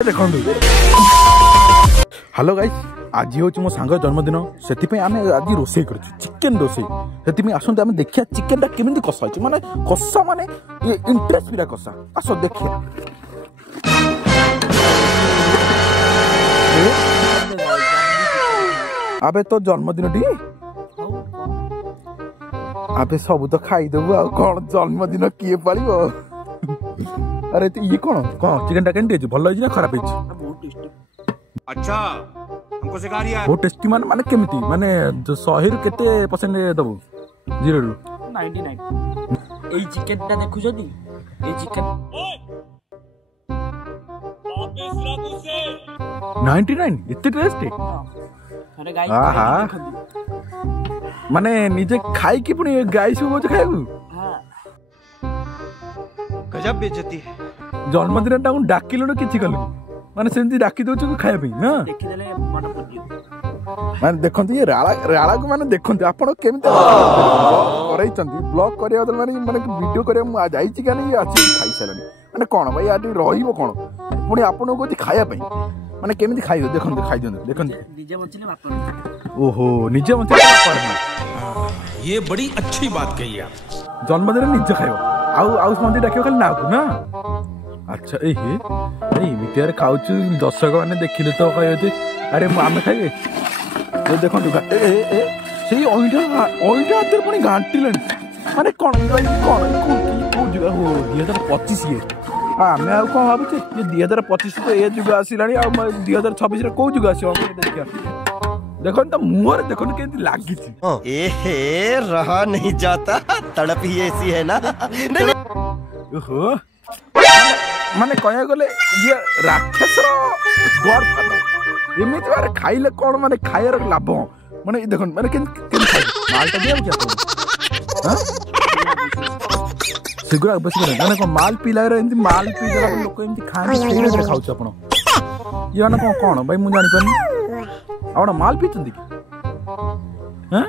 देखो hello guys आज हूँ मो सांग जन्मदिन से आम आज रोसे कर चिकेन रोसे से आसते आम देखिए चिकेन केमी कषा माने कषा माने ये इंटरेस्ट पूरा कषा आस देखिए आबे तो जन्मदिन टी आबे सब तो खाईदेबू आ कौन जन्मदिन किए पाल अरे तो ये कौन कौन चिकन टा केंटी भल ना खराब अच्छा हमको सिखा रही है बहुत टेस्टी माने केमिति माने 100 रु केते परसेंट दबो 0 रु 99 एई चिकन टा देखु जदी एई चिकन 99 इतने टेस्टी अरे गाइस माने निजे खाई की पुनी गाय सब मजे खाइबू गजब बेइज्जती है जन्मदिन टा डाकिलु किछि कलु माने सेंती डाकी दोछु खाया पे ना देखि देले मन पुजी माने देखंती ये राळा को माने देखंती आपण केमिति करई चंती ब्लॉग करिया माने वीडियो करिया मु जाई छि कानी आछि खाई सलानी माने कोन भाई आटी रहिबो कोन पुनी आपण को खाया पे माने केमिति खाइयो देखंती खाइ दियंती देखंती निजे बंचिले बाप ओहो निजे बंचिले बाप ये बड़ी अच्छी बात कही आप जन्मदिन निजे खाइयो आउ समंती डाकियो खाली ना को ना अच्छा ए मिटियार खाउछु दर्शक माने देखिले तो कहते अरे आमे खाइबे ए देखो ए सेही ओइटा हाथ पुनी घांटिले माने कोन को जुगा हो 2025 ये आमे आ कोन भाबुचे ये 2025 तो ए जुगा आसिलानी आ 2026 रे को जुगा आसी हम देखिया देखो तो मुहर देखो केंती लागी छी एहे रहा नहीं जाता तड़प ही ऐसी है ना ओहो माने कहया गले ये राक्षस गॉडफादर एमिति बारे खाइले कोन माने खायर लाभ माने देखो माने केन खाइ मालटा दिया क्या हां सिगुरा बस माने को माल पीला रे एंती माल पी जरा लोक एंती खानी सेरे खाउछ आपण ये ना कोन भाई मु जानि पनी आपण माल पीचंदी हां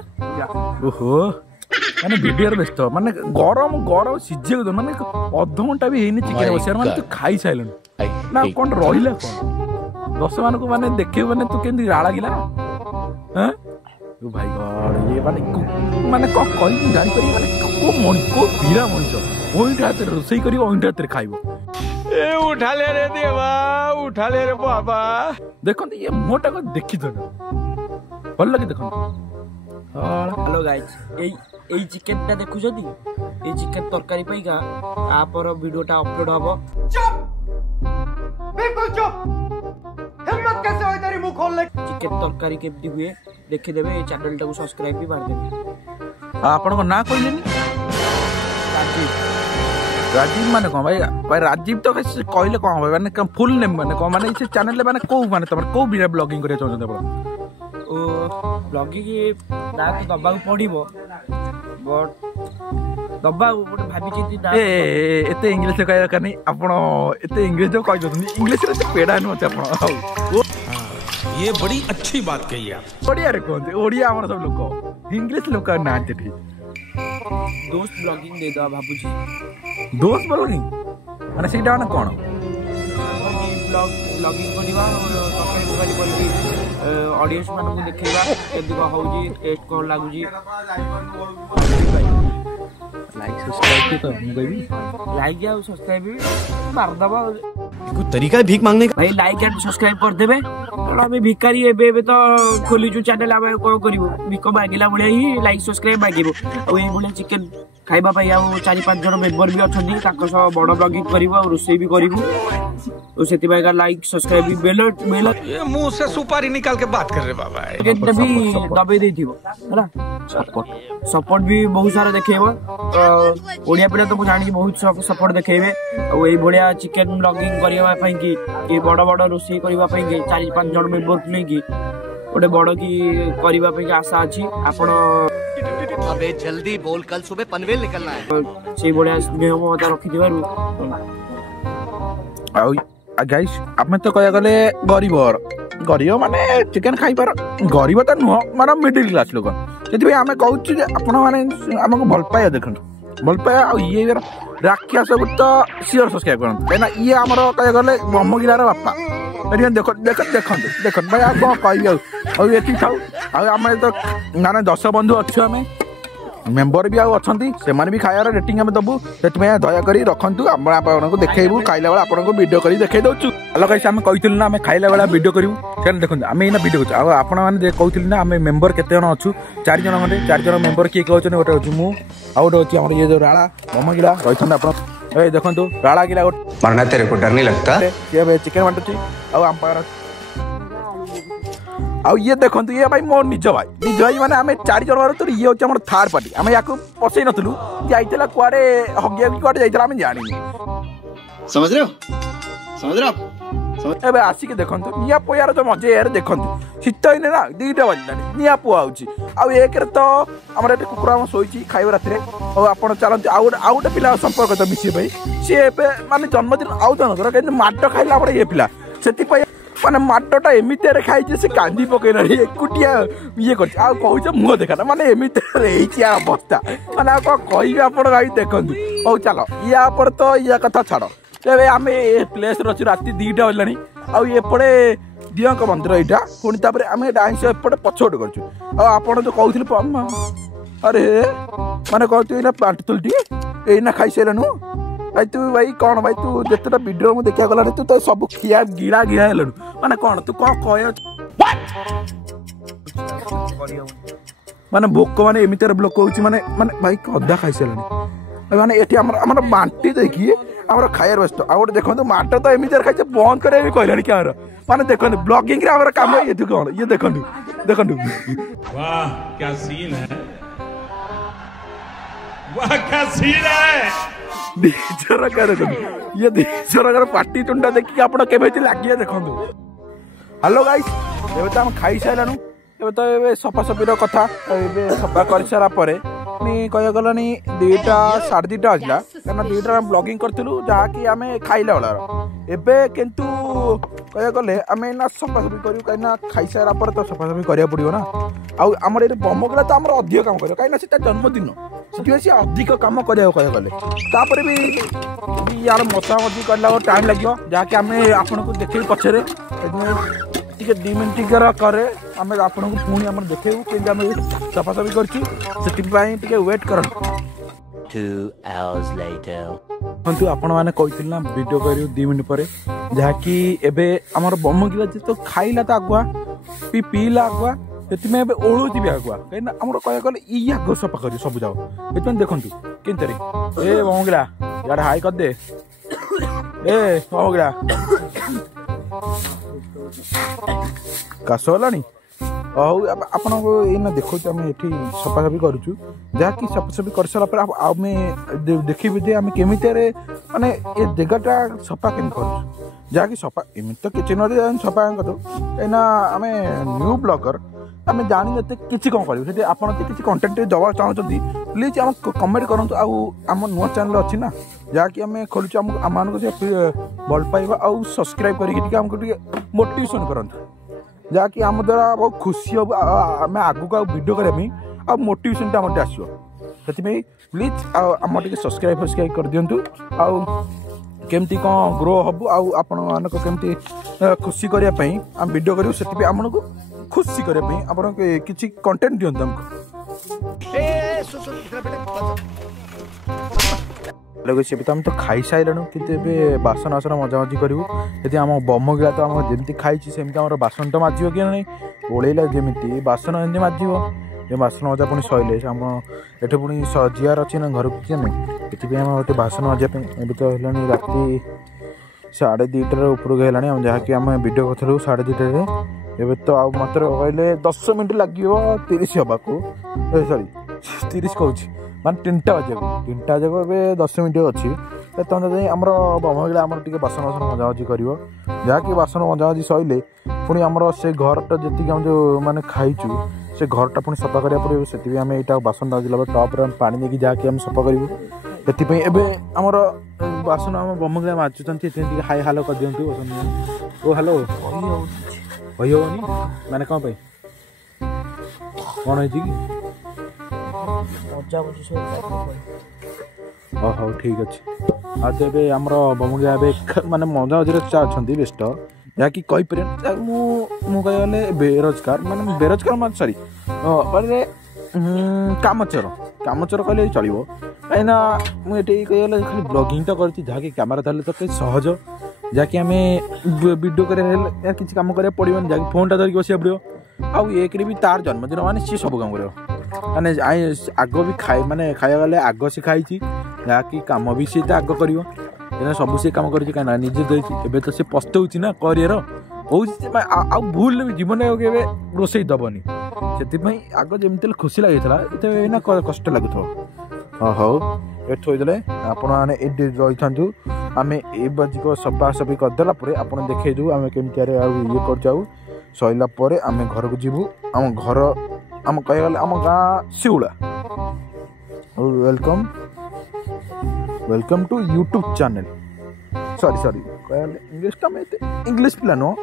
ओहो माने वीडियो व्यस्त माने गरम सिझे माने अध घंटा भी हेनी चिकेन बसियार माने तू खाई साइलन ना कोन रहिला कोन दस मान को माने देखे माने तू केंदी राळा गिला हैं ओ भाई गॉड ये माने को कोई जानि करी माने को बीरा मनिस ओइटा हाथ रोसई करी ओइटा हाथ खाइबो ए उठा ले रे देवा उठा ले रे बाबा देखो ये मोटा को देखि तो भल लगे देखो हेलो गाइस एई चिकन टा देखु जदी एई चिकन तरकारी पैगा आपर वीडियोटा अपलोड हबो चुप बिल्कुल चुप हिम्मत कैसे होई तेरी मुंह खोल ले चिकन तरकारी केमती हुए देखि देबे ए चैनल टा को सब्सक्राइब भी मार देबे आपण को ना कहलेनी राजीव माने कोन भाई राजीव तो कहले कोन भाई माने फुल नेम माने माने इस चैनल माने को माने तमर को बिना ब्लॉगिंग करे चाहते आपण ओ ब्लॉगिंग ना तो दबा पड़िबो बट दबा गोटे भाबी चिंती ना एते इंग्लिश कहया करनी आपण एते इंग्लिश जो कहि दथनी इंग्लिश रे तो पेडा न होते आपण ये बड़ी अच्छी बात कही आप ओडिया रे कोन ओडिया हमर सब लोग इंग्लिश लोग ना ठीक दोस्त ब्लॉगिंग दे दो भाबुजी दोस्त ब्लॉगिंग माने सेटा ना कोन ब्लॉगिंग करिवा सब्सक्राइब करि बोलबी ऑडियंस माने को देखैबा केदी को होउजी टेस्ट कोन लागुजी लाइक सब्सक्राइब तो हम कहबी लाइक या सब्सक्राइब भी मार दबा कोई तरीका है भीख मांगने का भाई लाइक एंड सब्सक्राइब कर देबे तो हमें भिखारी एबे तो खोली जो चैनल आबे को करिवो भिक मागिला बळे ही लाइक सब्सक्राइब मागिबो ओ ए बळे चिकन खाइबा पई आ 4-5 जण मेंबर भी अछंदी ताको सब बड़ ब्लॉगिंग करिवो और रोसई भी करिवो ओ सेति बाय का लाइक सब्सक्राइब भी बेल ये मुंह से सुपारी निकाल के बात कर रे बाबा केते भी दबे देथिबो हला सपोर्ट भी बहुत सारा देखेबो ओडिया पिला तो जानि बहुत सपोर्ट देखेबे ओ ए बळिया चिकन ब्लॉगिंग करिवा पई कि बड़ बड़ रोसई करिवा पई कि 4-5 जण मेंबर नै कि ओडे बड़ की करिवा पई आशा अछि आपण अबे जल्दी बोल कल सुबह पनवेल निकलना है से बळिया स्नेह ममता रखि दिबारु आ गाइस आपने तो कहया गले गरीब माने चिकन खाई पार गरीब तो नुह माने मिडिल क्लास लोग सेति आमे कहूछु जे आपण माने हमको भल पाया देखन भल पाया ये राक्षस को तो सियोर सब्सक्राइब करते कहीं ये आमर कह गले बमगिलार बापा देख देख देख देख भाई आ कौन कह ये थाऊ आम तो माने 10 बंधु अच्छे आम मेम्बर भी अच्छा से खायार रेटिंग आम दबू से दयाक रखु आपको देखू खाइला बेला आपको वीडियो कर देखा दूँ अलग कैसे आम कहूँ ना आम खाइला बेला वीडियो करूँ देखो आम ये वीडियो कर आपने कहते ना आम मेम्बर केते जन अच्छु 4 जन खंडे 4 जन मेम्बर किए कहते गोटे अच्छे मु आउ गोटे अच्छी ये जो राणा बमगिला रही आप देखो राणा गिला गोटे मरना तेरे को डर नहीं लगता चिकेन बांटुची आम आउ ये देखो ये भाई मोर निज भाई माने आम 4 जन तो ये हूँ थर्ड पार्टी आम या पसई नु जाइला कुआडे हगिया कुआडे जाइला आम जानी समझ रहे हो एबे आसिक देखो निया पोयार जो मजे यार देखो शीत ही ना 2टा बजलानी निया पुआ आउ एक तो आम कुकुर आम शोची खाइब राति आप चलते आउ गोटे पिला संपर्क तो मिसे भाई सी माने जन्मदिन आउ जनकर कहीं माट खाइला ये पिला से माने माटटा एमती खाई से कांदी पकईला एकुटिया ये कर मुह देखा माने एमती अवस्था माने कह आप देखु हौ चल या तो या कथा छाड़ तेरे आम ए प्लेस अच्छी राति 2टा बजलानी आउे दियों मंदिर यहाँ पुणी तापर आम डांस एपटे पछपटे कर जो कहते अरे माने कहते बांटुलटी एना खाई सारू भाई तू भाई कौन भाई तू जितेटा वीडियो मुझे देखा गला तू तो सब खिया गिड़ा गिड़ा है माने कौन तू कौन कह माने भोक माने एमती लोक हो माने माने भाई अधा खाई सारे माने ये बांटी देखिए आम खाइबार व्यस्त आउ गोटे देखो माट तो एमती खाई बंद कर कहलानी क्या माने देखो ब्लॉगिंग काम ये कौन ये देखो देखो वाह क्या सीन है वाह क्या सीन है ये दीजर पाटी तुंडा देखिए आप लगे देखो हेलो गाइस एबे तो आम खाई सारानु एबे तो एबे सफासफीर कथा एबे सफा कर सारा पर कह गलानी 2टा 2:30 आसला क्या 2टा ब्लॉगिंग करूँ जहाँकि आम खाइला बेलार एबे किंतु कह गले आम ना सफासफी करूँ कहीं खाई सारा पर तो सफासफी करा पड़ो ना आमर ये बमगला तो आम अधिक कम कर कहीं जन्मदिन सी अधिक कम कह गले तापर भी यार मतामती करला टाइम लगे जहाँकि आम आपन को देखे पछरे 2 मिनट करे आम आपन को पुणी आम देखेबू कि सफासफी कर वेट कर 2 hours later आपण मैंने कहते ना वीडियो कर 2 मिनट पर जहाँकि एबे आमर बमगिला तो खाइला तो आगुआ पीला आगुआ से ओलुची भी आगुआ कहीं आम कह गले ये आग सफा कर सब जाओ ये देखु केनते ए बमगिला यार हाई कर दे ए बमगिला काश है आपण ये देखो आम ये सफासफी करुचु जहाँकि सफासफी कर सारा आम देखिए जे आम केमी माने ये जगहटा सफा केमी कर जहाँकि सफा एम तो किसी न सफा कर कहीं आम न्यू ब्लॉगर आम जानी किसी कौन कर आपड़ किसी कंटेंट दवा चाहते प्लीज आम कमेंट करूँ आम नुआ चैनल अच्छी ना जहाँकि आम खोलुचे आम भल पाइबा आउ सब्सक्राइब करके मोटिवेशन करते जहाँकि आम द्वारा बहुत खुशी हम आम आगू वीडियो करने आ मोटिवेशन आम आसो से प्लीज आम सब्सक्राइब कर दिंतु केमती कौन ग्रो हम आपण मानक केमती खुशी करने आम वीडियो करूँ से आम खुशी करने आप किसी कंटेंट दिंतु आमको से आम तो खाई सारू कि बासन वासन मजा मजी करूँ यदि आम बमगिला तो आम जमी खाई सेमती आम बासन तो माजिब कि नहीं ओलैला जमी बासन एमती माजिब ये बासन मजा पुणी सैले आम एठे पुणी सजियार अच्छी ना घर किए नहीं ये आम गोटे बासन मजापी ए तो है राति 2:30 उपरक है जहाँकि आम वीडियो करूँ 2:30 एवं तो आउ मात्र कहले 10 मिनट लगे 30 हवाको सॉरी 30 कहूँ माने 3टा बजे 10 मिनट अच्छी तुम आम बमगिला आम टे बासन बासन मजामजी कर जहाँकि बासन मजामजी सैले पुणी आमर से घरटा जी आम जो मैंने खाइचु से घरटा पुणी सफा करा पड़े से आम यहाँ बासन माजिला टप्रे पानी देकी जहाँकि आम सफा करूँ से आमर बासन आम बमगिला माजुच्च हाई हालो कर दिंतु ओ हालो कही हेनी मैंने कौन कौन है कि मजा ହଉ ଠିକ୍ ଅଛି। ଆଉ ତ ଏବେ ଆମର ବମୁଗା ଏବେ ମାନେ ମଜା ମଝିରେ ଅଛନ୍ତି ବ୍ୟସ୍ତ, ଯାହାକି କହିପାରିବେ ମୁଁ କହିବା ଗଲେ ବେରୋଜଗାର ମାନେ ବେରୋଜଗାର ମାନେ ସରି ମାନେ କାମଚୋର କହିଲେ ଚଳିବ। କାହିଁକିନା ମୁଁ ଏଠି କହିଗଲେ ଖାଲି ବ୍ଲଗିଂ ତ କରିଛି, ଯାହାକି କ୍ୟାମେରା ଧରିଲେ ତ କିଛି ସହଜ, ଯାହାକି ଆମେ ଭିଡ଼ିଓ କରିବା ହେଲେ କିଛି କାମ କରିବାକୁ ପଡ଼ିବନି, ଯାହାକି ଫୋନ୍ଟା ଧରିକି ବସିବାକୁ ପଡ଼ିବ। ଆଉ ଏକରେ ବି ତାର ଜନ୍ମଦିନ ମାନେ ସିଏ ସବୁ କାମ କରିବ, ମାନେ ଆଗ ବି ମାନେ ଖାଇବା ଗଲେ ଆଗ ସେ ଖାଇଛି, ଯାହାକି କାମ ବି ସିଏ ତ ଆଗ କରିବ, ସବୁ ସିଏ କାମ କରିଛି। କାହିଁକିନା ନିଜେ ଦେଇଛି, ଏବେ ତ ସେ ପସ୍ତଉଛି ନା କରିବାର ହଉଛି, ଆଉ ଭୁଲରେ ବି ଜୀବନରେ କେବେ ରୋଷେଇ ଦେବନି। ସେଥିପାଇଁ ଆଗ ଯେମିତି ହେଲେ ଖୁସି ଲାଗିଥିଲା, ଏତେ ନା କଷ୍ଟ ଲାଗୁଥିବ। ହଉ ଏଠି ଥୋଇଦେଲେ ଆପଣମାନେ ଏଠି ରହିଥାନ୍ତୁ, ଆମେ ଏ ବାଜିକ ସଫାସଫି କରିଦେଲା ପରେ ଆପଣ ଦେଖେଇ ଦେବୁ ଆମେ କେମିତି ଆଉ ଇଏ କରିଯାଉ। ସରିଲା ପରେ ଆମେ ଘରକୁ ଯିବୁ। ଆମ ଘର କହିବାକୁ ଗଲେ ଆମ ଗାଁ Shiula. Welcome to YouTube channel. Sorry କହିବାକୁ ଗଲେ ଇଂଲିଶଟା ଆମେ ଏତେ ଇଂଲିଶ ପିଲା ନୁହଁ,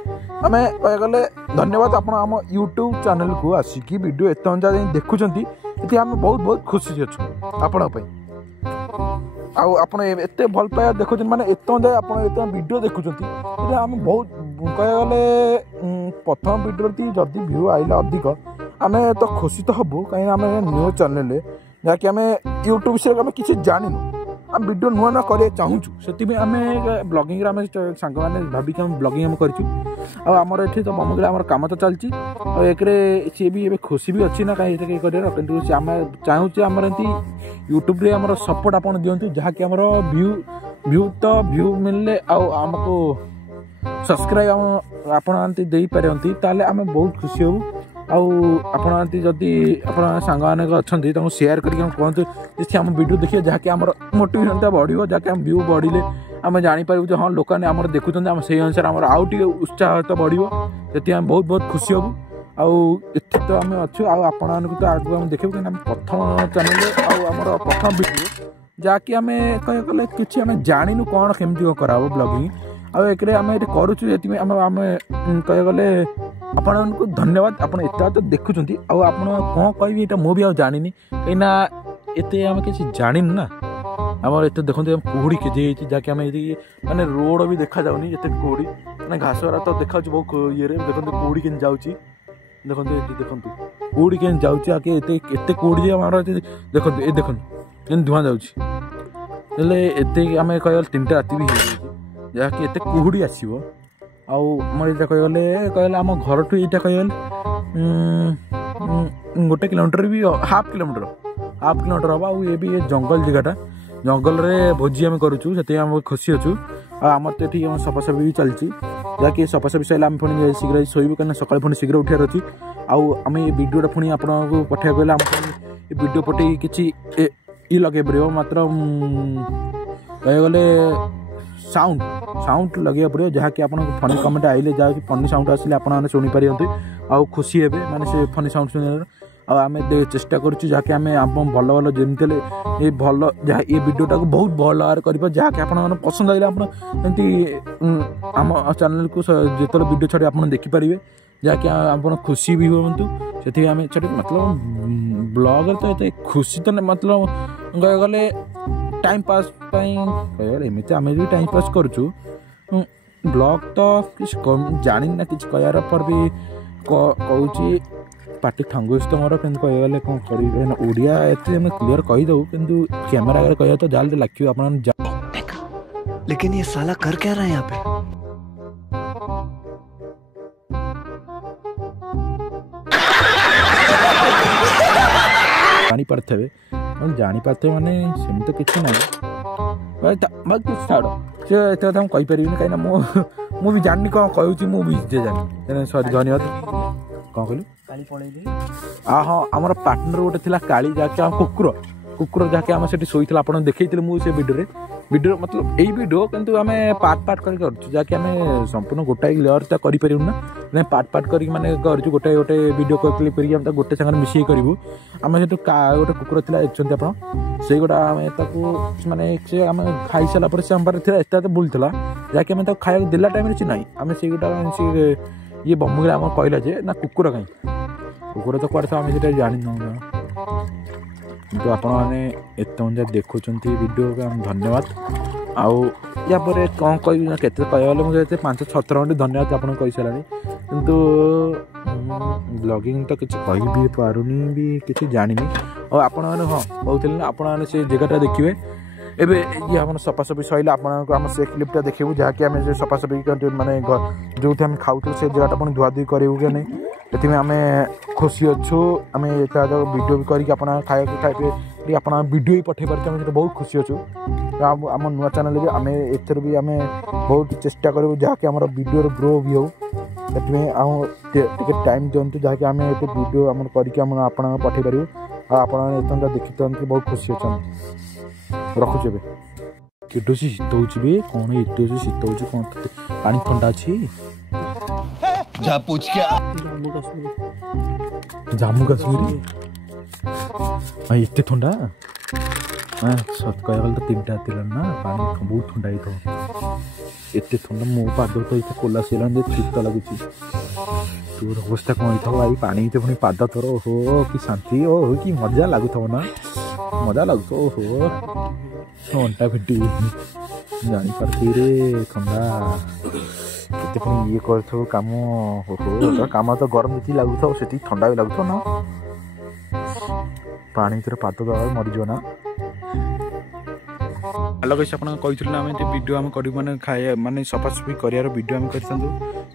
ଆମେ କହିବାକୁ ଗଲେ ଧନ୍ୟବାଦ ଆପଣ ଆମ ୟୁଟ୍ୟୁବ୍ ଚ୍ୟାନେଲ୍କୁ ଆସିକି ଭିଡ଼ିଓ ଏତେ ଅଞ୍ଜା ଯାଇ ଦେଖୁଛନ୍ତି, ଏଠି ଆମେ ବହୁତ ଖୁସି ଅଛୁ ଆପଣଙ୍କ ପାଇଁ। ଆଉ ଆପଣ ଏତେ ଭଲ ପାଇବା ଦେଖୁଛନ୍ତି, ମାନେ ଏତେ ଅଞ୍ଜା ଆପଣ ଏତେ ଭିଡ଼ିଓ ଦେଖୁଛନ୍ତି, ଏଠି ଆମେ ବହୁତ କହିବାକୁ ଗଲେ ପ୍ରଥମ ଭିଡ଼ିଓଟି ଯଦି ଭ୍ୟୁ ଆଇଲା ଅଧିକ ଆମେ ତ ଖୁସି ତ ହେବୁ, କାହିଁକିନା ଆମେ ନ୍ୟୁ ଚ୍ୟାନେଲ୍, ଯାହାକି ଆମେ ୟୁଟ୍ୟୁବ୍ ବିଷୟରେ ଆମେ କିଛି ଜାଣିନୁ, ଆମେ ଭିଡ଼ିଓ ନୂଆ କରିବାକୁ ଚାହୁଁଛୁ। ସେଥିପାଇଁ ଆମେ ବ୍ଲଗିଂରେ ଆମେ ସାଙ୍ଗମାନେ ଭାବିକି ଆମେ ବ୍ଲଗିଂ ଆମେ କରିଛୁ। ଆଉ ଆମର ଏଠି ତ ବମୁଗିରେ ଆମର କାମ ତ ଚାଲିଛି, ଆଉ ଏକରେ ସିଏ ବି ଏବେ ଖୁସି ବି ଅଛି ନା କାହିଁ ଏତେ କରିବାର, କିନ୍ତୁ ଆମେ ଚାହୁଁଛୁ ଆମର ଏମିତି ୟୁଟ୍ୟୁବ୍ରେ ଆମର ସପୋର୍ଟ ଆପଣ ଦିଅନ୍ତୁ, ଯାହାକି ଆମର ଭ୍ୟୁ ମିଳିଲେ ଆଉ ଆମକୁ ସବସ୍କ୍ରାଇବ୍ ଆପଣ ଏମିତି ଦେଇପାରନ୍ତି, ତାହେଲେ ଆମେ ବହୁତ ଖୁସି ହେବୁ। ଆଉ ଆପଣ ଏମିତି ଯଦି ଆପଣ ସାଙ୍ଗମାନେ ଅଛନ୍ତି ତାଙ୍କୁ ସେୟାର କରିକି ଆମେ କୁହନ୍ତୁ ଯେ ଆମ ଭିଡ଼ିଓ ଦେଖିବେ, ଯାହାକି ଆମର ମୋଟିଭେସନ୍ଟା ବଢ଼ିବ, ଯାହାକି ଆମ ଭ୍ୟୁ ବଢ଼ିଲେ ଆମେ ଜାଣିପାରିବୁ ଯେ ହଁ ଲୋକମାନେ ଆମର ଦେଖୁଛନ୍ତି, ଆମେ ସେଇ ଅନୁସାରେ ଆମର ଆଉ ଟିକେ ଉତ୍ସାହ ତ ବଢ଼ିବ। ସେଥିପାଇଁ ଆମେ ବହୁତ ଖୁସି ହେବୁ। ଆଉ ଏଠି ତ ଆମେ ଅଛୁ, ଆଉ ଆପଣମାନଙ୍କୁ ତ ଆଗକୁ ଆମେ ଦେଖିବୁ, କାହିଁକିନା ଆମେ ପ୍ରଥମ ଚ୍ୟାନେଲ୍ ଆଉ ଆମର ପ୍ରଥମ ଭିଡ଼ିଓ, ଯାହାକି ଆମେ କହିବାକୁ ଗଲେ କିଛି ଆମେ ଜାଣିନୁ କ'ଣ କେମିତି କରାହେବ ବ୍ଲଗିଂ। ଆଉ ଏକରେ ଆମେ ଏଠି କରୁଛୁ, ସେଥିପାଇଁ ଆମେ କହିବାକୁ ଗଲେ ଆପଣଙ୍କୁ ଧନ୍ୟବାଦ। ଆପଣ ଏତେ ତ ଦେଖୁଛନ୍ତି, ଆଉ ଆପଣ କ'ଣ କହିବି ଏଇଟା ମୁଁ ବି ଆଉ ଜାଣିନି, କାହିଁକିନା ଏତେ ଆମେ କିଛି ଜାଣିନୁ ନା। ଆମର ଏତେ ଦେଖନ୍ତୁ କୁହୁଡ଼ି କେଜି ହେଇଛି, ଯାହାକି ଆମେ ଏଠି ମାନେ ରୋଡ଼ ବି ଦେଖାଯାଉନି, ଏତେ କୁହୁଡ଼ି, ମାନେ ଘାସରା ତ ଦେଖାଯାଉଛି ବହୁତ ଇଏରେ। ଦେଖନ୍ତୁ କୁହୁଡ଼ି କେମିତି ଯାଉଛି, ଦେଖନ୍ତୁ ଏଠି ଦେଖନ୍ତୁ କୁହୁଡ଼ି କେମିତି ଯାଉଛି, ଆଗେ ଏତେ କୁହୁଡ଼ି ଯେ ଆମର ଦେଖନ୍ତୁ କେମିତି ଧୂଆଁ ଯାଉଛି। ହେଲେ ଏତେ ଆମେ କହିଗଲେ 3ଟା ରାତି ବି ହେଇଯାଇଛି, ଯାହାକି ଏତେ କୁହୁଡ଼ି ଆସିବ। ଆଉ ଆମର ଏଇଟା କହିଗଲେ ଆମ ଘରଠୁ ଏଇଟା କହିଗଲେ 1 କିଲୋମିଟର ବି ହାଫ୍ କିଲୋମିଟର ହେବ। ଆଉ ଏ ବି ଜଙ୍ଗଲ ଜାଗାଟା, ଜଙ୍ଗଲରେ ଭୋଜି ଆମେ କରୁଛୁ, ସେଥିପାଇଁ ଆମେ ଖୁସି ଅଛୁ। ଆଉ ଆମର ତ ଏଠି ଆମ ସଫାସଫି ବି ଚାଲିଛି, ଯାହାକି ସଫାସଫି ସରିଲେ ଆମେ ପୁଣି ଶୀଘ୍ର ଶୋଇବୁ, କାହିଁକିନା ସକାଳେ ପୁଣି ଶୀଘ୍ର ଉଠିବାର ଅଛି। ଆଉ ଆମେ ଏ ଭିଡ଼ିଓଟା ପୁଣି ଆପଣଙ୍କୁ ପଠାଇବାକୁ ହେଲେ ଆମେ ଏ ଭିଡ଼ିଓ ପଠାଇ କିଛି ଲଗାଇ ପାରିବ, ମାତ୍ର କହିବାକୁ ଗଲେ ସାଉଣ୍ଡ ଲଗାଇବାକୁ ପଡ଼ିବ, ଯାହାକି ଆପଣଙ୍କୁ ଫନି କମେଣ୍ଟ ଆଇଲେ, ଯାହାକି ଫନି ସାଉଣ୍ଡ ଆସିଲେ ଆପଣମାନେ ଶୁଣିପାରନ୍ତି ଆଉ ଖୁସି ହେବେ, ମାନେ ସେ ଫନି ସାଉଣ୍ଡ ଶୁଣିବାର। ଆଉ ଆମେ ଚେଷ୍ଟା କରୁଛୁ, ଯାହାକି ଆମେ ଭଲ ଯେମିତି ହେଲେ ଯାହା ଏ ଭିଡ଼ିଓଟାକୁ ବହୁତ ଭଲ ଭାବରେ କରିବା, ଯାହାକି ଆପଣମାନେ ପସନ୍ଦ ଆସିଲେ ଆପଣ ଏମିତି ଆମ ଚ୍ୟାନେଲ୍କୁ ଯେତେବେଳେ ଭିଡ଼ିଓ ଛାଡ଼ି ଆପଣ ଦେଖିପାରିବେ, ଯାହାକି ଆପଣ ଖୁସି ବି ହୁଅନ୍ତୁ। ସେଥିପାଇଁ ଆମେ ମତଲବ ବ୍ଲଗ୍ରେ ତ ଏତେ ଖୁସି ତ ମତଲବ କହିବାକୁ ଗଲେ ଟାଇମ୍ ପାସ୍ ପାଇଁ କହିଗଲେ ଏମିତି ଆମେ ବି ଟାଇମ୍ ପାସ୍ କରୁଛୁ। ବ୍ଲଗ୍ ତ କିଛି ଜାଣିନି ନା କିଛି କହିବାର ପରେ ବି କହୁଛି, ପାଟି ଥଙ୍ଗୁଛି ତ ମୋର, କିନ୍ତୁ କହିଗଲେ କ'ଣ କରିବି, କାହିଁକିନା ଓଡ଼ିଆ ଏତେ ଆମେ କ୍ଲିୟର କହିଦେବୁ, କିନ୍ତୁ କ୍ୟାମେରା ଆଗରେ କହିବା ତ ଯାହେଲେ ଲାଗିବ। ଆପଣ लेकिन ये साला कर क्या रहा है यहाँ पे? ଜାଣିପାରିଥିବେ ମାନେ ସେମିତି କିଛି ନାହିଁ, କିଛି ଛାଡ଼, ସେ ଏତେ କଥା ମୁଁ କହିପାରିବିନି, କାହିଁକିନା ମୁଁ ବି ଜାଣିନି କ'ଣ କହୁଛି, ମୁଁ ବି ଜାଣିନି। ସରି, ଧନ୍ୟବାଦ। କ'ଣ କହିଲୁ? ହଁ, ଆମର ପାର୍ଟନର ଗୋଟେ ଥିଲା କାଳି, ଯାହାକି ଆମ କୁକୁର ଯାହାକି ଆମେ ସେଠି ଶୋଇଥିଲା, ଆପଣ ଦେଖେଇଥିଲେ ମୁଁ ସେ ଭିଡ଼ିଓ ମତଲବ ଏଇ ଭିଡ଼ିଓ, କିନ୍ତୁ ଆମେ ପାର୍ଟ କରିକି କରୁଛୁ, ଯାହାକି ଆମେ ସମ୍ପୂର୍ଣ୍ଣ ଗୋଟାଏ ଲେୟର ତ କରିପାରିବୁ ନା, ପାର୍ଟ କରିକି ମାନେ କରୁଛୁ, ଗୋଟେ ଭିଡ଼ିଓ କ୍ଲିପ୍ କରିକି ଆମେ ତାକୁ ଗୋଟେ ସାଙ୍ଗରେ ମିଶିକି କରିବୁ। ଆମେ ସେଠୁ ଗୋଟେ କୁକୁର ଥିଲା, ଦେଖୁଛନ୍ତି ଆପଣ, ସେଇଗୁଡ଼ା ଆମେ ତାକୁ ମାନେ ସେ ଆମେ ଖାଇସାରିଲା ପରେ ସେ ଆମ ପାଖରେ ଥିଲା, ଏତେ ବୁଲୁଥିଲା, ଯାହାକି ଆମେ ତାକୁ ଖାଇବାକୁ ଦେଲା ଟାଇମ୍ରେ ସେ ନାହିଁ, ଆମେ ସେଇଗୁଡ଼ା ଇଏ ବମୁଗିରେ ଆମର କହିଲା ଯେ ନା କୁକୁର କାହିଁ, କୁକୁର ତ କୁଆଡ଼େ ଆମେ ସେଇଟା ଜାଣିନୁ। କିନ୍ତୁ ଆପଣମାନେ ଏତେ ମଞ୍ଜା ଦେଖୁଛନ୍ତି ଭିଡ଼ିଓକୁ ଧନ୍ୟବାଦ। ଆଉ ୟା ପରେ କ'ଣ କହିବି ନା କେତେ କହିବାକୁ ଗଲେ ମୁଁ ଏତେ 5-6 ଥର ଖଣ୍ଡେ ଧନ୍ୟବାଦ ଆପଣଙ୍କୁ କହିସାରିଲାଣି, କିନ୍ତୁ ବ୍ଲଗିଂ ତ କିଛି କହିବି ପାରୁନି ବି କିଛି ଜାଣିନି। ଆଉ ଆପଣମାନେ ହଁ କହୁଥିଲେ ନା ଆପଣମାନେ ସେ ଜାଗାଟା ଦେଖିବେ। ଏବେ ଇଏ ଆମର ସଫାସଫି ସରିଲା ଆପଣଙ୍କୁ ଆମ ସେ କ୍ଲିପ୍ଟା ଦେଖିବୁ ଯାହାକି ଆମେ ଯେ ସଫାସଫି ମାନେ ଯେଉଁଠି ଆମେ ଖାଉଥିଲୁ ସେ ଜାଗାଟା ପୁଣି ଧୁଆଧୁଇ କରିବୁ କି ନାହିଁ, ସେଥିପାଇଁ ଆମେ ଖୁସି ଅଛୁ। ଆମେ ଏଟା ଭିଡ଼ିଓ ବି କରିକି ଆପଣ ଖାଇବେ ଆପଣ ଭିଡ଼ିଓ ବି ପଠାଇ ପାରୁଛୁ, ଆମେ ବହୁତ ଖୁସି ଅଛୁ। ଆମ ନୂଆ ଚ୍ୟାନେଲ୍ରେ ଆମେ ଏଥିରେ ବି ଆମେ ବହୁତ ଚେଷ୍ଟା କରିବୁ ଯାହାକି ଆମର ଭିଡ଼ିଓର ଗ୍ରୋ ବି ହେଉ, ସେଥିପାଇଁ ଆଉ ଟିକେ ଟାଇମ୍ ଦିଅନ୍ତୁ ଯାହାକି ଆମେ ଏତେ ଭିଡ଼ିଓ ଆମର କରିକି ଆମେ ଆପଣଙ୍କୁ ପଠାଇ ପାରିବୁ। ଆଉ ଆପଣମାନେ ଏତେ ଦେଖିଥାନ୍ତି ବହୁତ ଖୁସି ଅଛନ୍ତି। ରଖୁଛୁ ଏବେ କେତେ ଶୀତ ହେଉଛି ବି କ'ଣ ଏତେ ଶୀତ ହେଉଛି କ'ଣ ପାଣି ଥଣ୍ଡା ଅଛି ଜାମ୍ମୁ କାଶ୍ମୀର ଏତେ ଥଣ୍ଡା ସତ କହିବାକୁ ଗଲେ ତ 3ଟା ଥିଲା ନା ପାଣି ବହୁତ ଥଣ୍ଡା ହେଇଥିବ ଏତେ ଥଣ୍ଡା ମୋ ପାଦ ତ ଏତେ କୋଲାସ ହେଇଗଲାଣି ଯେ ଶୀତ ଲାଗୁଛି ତୋର ଅବସ୍ଥା କ'ଣ ହେଇଥିବ ଭାଇ ପାଣି ଭିତରେ ପୁଣି ପାଦ ତୋର ଓହୋ କି ଶାନ୍ତି ଓହୋ କି ମଜା ଲାଗୁଥିବ ନା ମଜା ଲାଗୁଥିବ ଓହୋ ଅଣ୍ଟା ଫିଟି ଜାଣିପାରୁଥିବି ରେ ଥଣ୍ଡା କେତେ ପୁଣି ଇଏ କରୁଥିବ କାମ ଓହୋ କାମ ତ ଗରମ ଯେତିକି ଲାଗୁଥିବ ସେତିକି ଥଣ୍ଡା ବି ଲାଗୁଥିବ ନା ପାଣି ଭିତରେ ପାଦ ଦେବା ମରିଯିବ ନା। ହ୍ୟାଲୋ ଗାଇସ୍ ଆପଣ କହିଥିଲୁ ନା ଆମେ ଭିଡ଼ିଓ ଆମେ କରିବୁ ମାନେ ଖାଇବା ମାନେ ସଫାସଫି କରିବାର ଭିଡ଼ିଓ ଆମେ କରିଥାନ୍ତୁ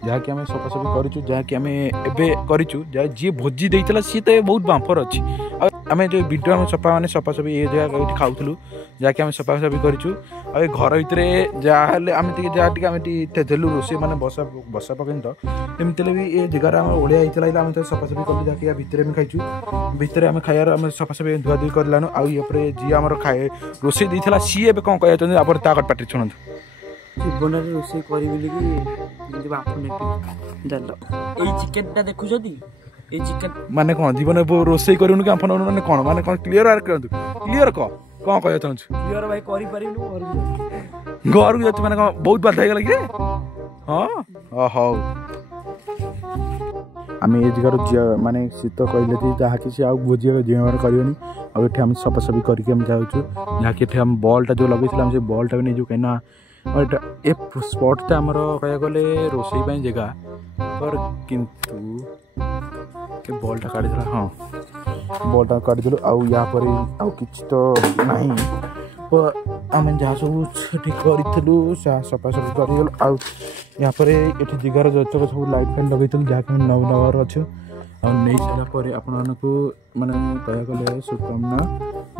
ଯାହାକି ଆମେ ସଫାସଫି କରିଛୁ ଯାହାକି ଆମେ ଏବେ କରିଛୁ ଯାହା ଯିଏ ଭୋଜି ଦେଇଥିଲା ସିଏ ତ ବହୁତ ବାମ୍ଫର ଅଛି ଆଉ ଆମେ ଯେଉଁ ଭିଡ଼ିଓ ଆମେ ସଫାସଫି ଏ ଜାଗା ଏଇଠି ଖାଉଥିଲୁ ଯାହାକି ଆମେ ସଫାସଫି କରିଛୁ ଆଉ ଏ ଘର ଭିତରେ ଯାହା ହେଲେ ଆମେ ଟିକେ ଆମେ ଟିକେ ଦେଲୁ ରୋଷେଇ ମାନେ ବସା ପକେଇନି ତ ଏମିତି ହେଲେ ବି ଏ ଜାଗାରେ ଆମର ଓଳିଆ ହେଇଥିଲା ଆମେ ତ ସଫାସଫି କଲୁ ଯାହାକି ଭିତରେ ଆମେ ଖାଇଛୁ ଭିତରେ ଆମେ ଖାଇବାର ଆମେ ସଫାସଫି ଧୁଆଧୁଇ କରିଲାନୁ ଆଉ ଇଏ ଯିଏ ଆମର ରୋଷେଇ ଦେଇଥିଲା ସିଏ ଏବେ କ'ଣ କହିବା ଚାହୁଁଛନ୍ତି ଆପଣ ତା ପାଟିରେ ଶୁଣନ୍ତୁ। ଜୀବନରେ ରୋଷେଇ କରିବି କି ବାପ ଜାଣିଲ ଏଇ ଚିକେନଟା ଦେଖୁଛନ୍ତି ଏଇ ଚିକେନ ମାନେ କ'ଣ ଜୀବନରେ ରୋଷେଇ କରିବୁନି କି ଆପଣ ମାନେ କ'ଣ କ୍ଲିୟର କରନ୍ତୁ କ୍ଲିୟର କ'ଣ କହିବା ଚାହୁଁଛୁ କ୍ଲିୟର ଭାଇ କରିପାରିବୁନି ଘରକୁ ଯାଉଛି ମାନେ କ'ଣ ବହୁତ ବାଧା ହେଇଗଲା କି ହଁ ହଉ ଆମେ ଏ ଜାଗାରୁ ମାନେ ଶୀତ କହିଲେ ଯେ ଯାହାକି ସେ ଆଉ ଭୋଜି ଜିଆର କରିବନି ଆଉ ଏଠି ଆମେ ସଫାସଫି କରିକି ଆମେ ଯାଉଛୁ ଯାହାକି ଏଠି ଆମେ ବଲ୍ଟା ଯେଉଁ ଲଗେଇଥିଲେ ଆମେ ସେ ବଲ୍ଟା ବି ନେଇଯିବୁ କାହିଁକିନା ଏଇଟା ଏ ସ୍ପଟ୍ଟା ଆମର କହିବାକୁ ଗଲେ ରୋଷେଇ ପାଇଁ ଜାଗା କିନ୍ତୁ ଏ ବଲ୍ଟା କାଢ଼ିଦେଲା ହଁ ବଲ୍ଟା କାଢ଼ିଦେଲୁ ଆଉ ୟା ପରେ ଆଉ କିଛି ତ ନାହିଁ ଆମେ ଯାହା ସବୁ ସେଠି କରିଥିଲୁ ସଫାସଫି କରିଗଲୁ ଆଉ ୟା ପରେ ଏଠି ଜାଗାର ଯେତେକ ସବୁ ଲାଇଟ୍ ଫାଇଟ୍ ଲଗେଇଥିଲୁ ଯାହାକି ଆମେ ନେବାର ଅଛୁ ଆଉ ନେଇସାରିଲା ପରେ ଆପଣମାନଙ୍କୁ ମାନେ କହିବାକୁ ଗଲେ ଶୁଭକାମନା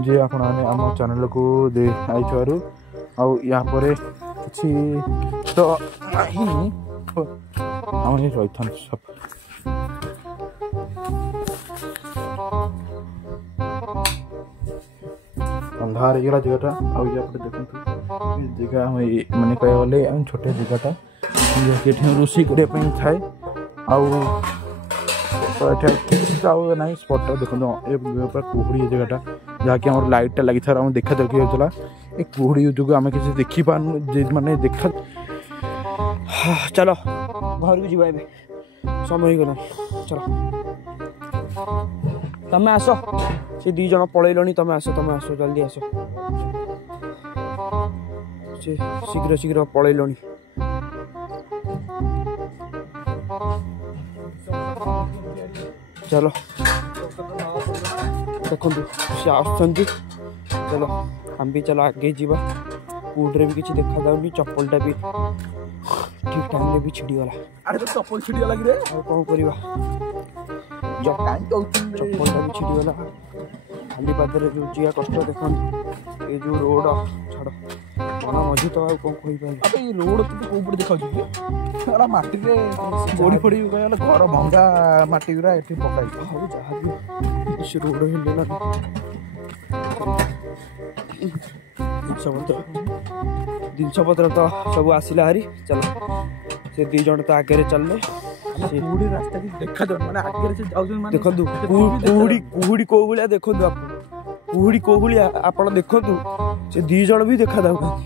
ଯେ ଆପଣମାନେ ଆମ ଚ୍ୟାନେଲକୁ ଆଇଥିବାରୁ ଆଉ ୟା ପରେ କିଛି ତ ନାହିଁ ଆମେ ରହିଥାନ୍ତୁ ସବୁ ଅନ୍ଧାର ହେଇଗଲା ଜାଗାଟା ଆଉ ୟା ପରେ ଦେଖନ୍ତୁ ଜାଗା ଆମେ ମାନେ କହିବାକୁ ଗଲେ ଆମେ ଛୋଟିଆ ଜାଗାଟା ଯାହାକି ଏଠି ରୋଷେଇ କରିବା ପାଇଁ ଥାଏ ଆଉ ଏଠି କିଛି ଆଉ ନାହିଁ ସ୍ପଟ୍ଟା ଦେଖନ୍ତୁ ଏ ପୁରା କୁହୁଡ଼ି ଜାଗାଟା ଯାହାକି ଆମର ଲାଇଟ୍ଟା ଲାଗିଥାଏ ଆମେ ଦେଖାଦେଖି ହେଉଥିଲା ଏ କୁହୁଡ଼ି ଯୋଗୁଁ ଆମେ କିଛି ଦେଖିପାରୁନୁ ମାନେ ଦେଖା ଚାଲ ଘରକୁ ଯିବା ଏବେ ସମୟ ହେଇଗଲା ଚାଲ ତମେ ଆସ ସେ 2 ଜଣ ପଳେଇଲଣି ତମେ ଆସ ଜଲ୍ଦି ଆସ ସେ ଶୀଘ୍ର ପଳେଇଲଣି ଚାଲ ଦେଖନ୍ତୁ ସେ ଆସୁଛନ୍ତି ଚାଲ ଆମେ ବି ଚାଲ ଆଗେଇ ଯିବା କୋଉଠରେ ବି କିଛି ଦେଖାଯାଉନି ଚପଲଟା ବି ଠିକ୍ ଟାଇମ୍ରେ ବି ଛିଡ଼ିଗଲା ଆରେ ତ ଚପଲ ଛିଡ଼ିଗଲା କି ରେ ଆଉ କ'ଣ କରିବା ଚପଲଟା ବି ଛିଡ଼ିଗଲା ଖାଲି ପାଦରେ ଯେଉଁ ଯିବା କଷ୍ଟ ଦେଖନ୍ତୁ ଏ ଯେଉଁ ରୋଡ଼ ଛାଡ଼ ମନ ମଝି ତ ଆଉ କ'ଣ କହିପାରିବି ଏଇ ରୋଡ଼ ତତେ କୋଉ ପଟେ ଦେଖାଉଛି କି ମାଟିରେ ଗୋଡ଼ି ଫୋଡ଼ି କହିଗଲେ ଘର ଭଙ୍ଗା ମାଟି ଗୁରା ଏଠି ପକାଇଛି ହଉ ଯାହା ବି ସେ ରୋଡ଼ ହେଲେ ନା ଜିନିଷପତ୍ର ତ ସବୁ ଆସିଲା ହାରି ଚାଲ ସେ 2 ଜଣ ତ ଆଗରେ ଚାଲିଲେ ରାସ୍ତା ଦେଖାଯାଉ ମାନେ ଆଗରେ ସେ ଯାଉଛନ୍ତି ଦେଖନ୍ତୁ କୁହୁଡ଼ି କୋଉ ଭଳିଆ ଦେଖନ୍ତୁ ଆପଣ କୁହୁଡ଼ି କୋଉ ଭଳିଆ ଆପଣ ଦେଖନ୍ତୁ ସେ 2 ଜଣ ବି ଦେଖାଯାଉନାହାନ୍ତି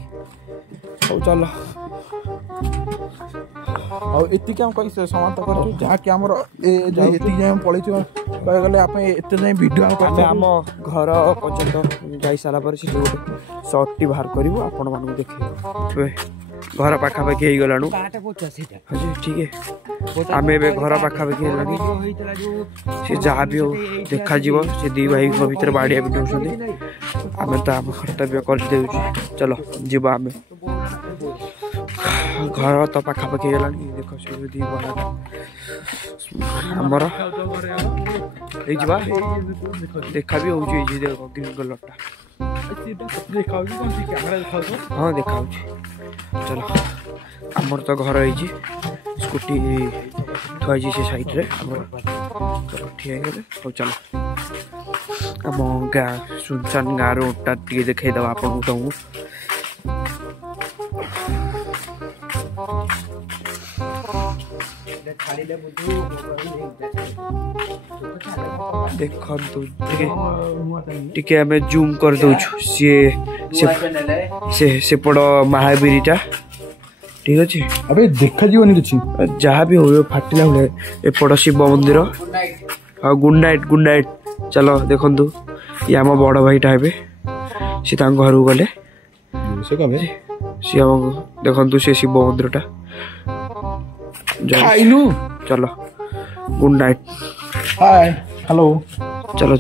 ହଉ ଚାଲ ଆଉ ଏତିକି ଆମେ କହି ସମାପ୍ତ କରୁଛୁ ଯାହାକି ଆମର ଏତିକି ଯାଏଁ ପଳେଇଛୁ କହିବାକୁ ଗଲେ ଆମେ ଏତେ ଯାଏଁ ଭିଡ଼ିଓ ଆମେ ଆମ ଘର ପର୍ଯ୍ୟନ୍ତ ଯାଇସାରିଲା ପରେ ସେ ଗୋଟେ ସର୍ଟଟି ବାହାର କରିବୁ ଆପଣମାନଙ୍କୁ ଦେଖେଇବୁ। घर पाखापाखि ହେଇଗଲାଣୁ ठीक है आम ए घर पाखापाखि हेलानी से जहाँ भी हो देखा से दी भाई भीतर बाड़िया भी दौरान आम तो आम कर्तव्य करदे चलो जीवा आम घर तो पाखापाखि हेलानी देख से दी भाई आमर देखा भी हो ग्रीन कलरटा हाँ देखा चलो आमर तो घर है स्कूटी थुआई से साइड रे चलो ठीक है हो चलो आम गाँ सुनसान गाँ रोडटा टे देखईदे आपको तुमको देखो टिके आमे जूम कर दउछु सेपड़ महावीरटा ठीक अच्छे अबे देखा जीवन किछि जहाँ भी हो फाटिला हुए एपड़ शिव मंदिर हाँ गुड नाइट चलो देखु ये आम बड़ भाईटा हे सी घर गले सी देखु से शिव मंदिरटा खाइनु चलो गुड नाइट हाय हेलो चलो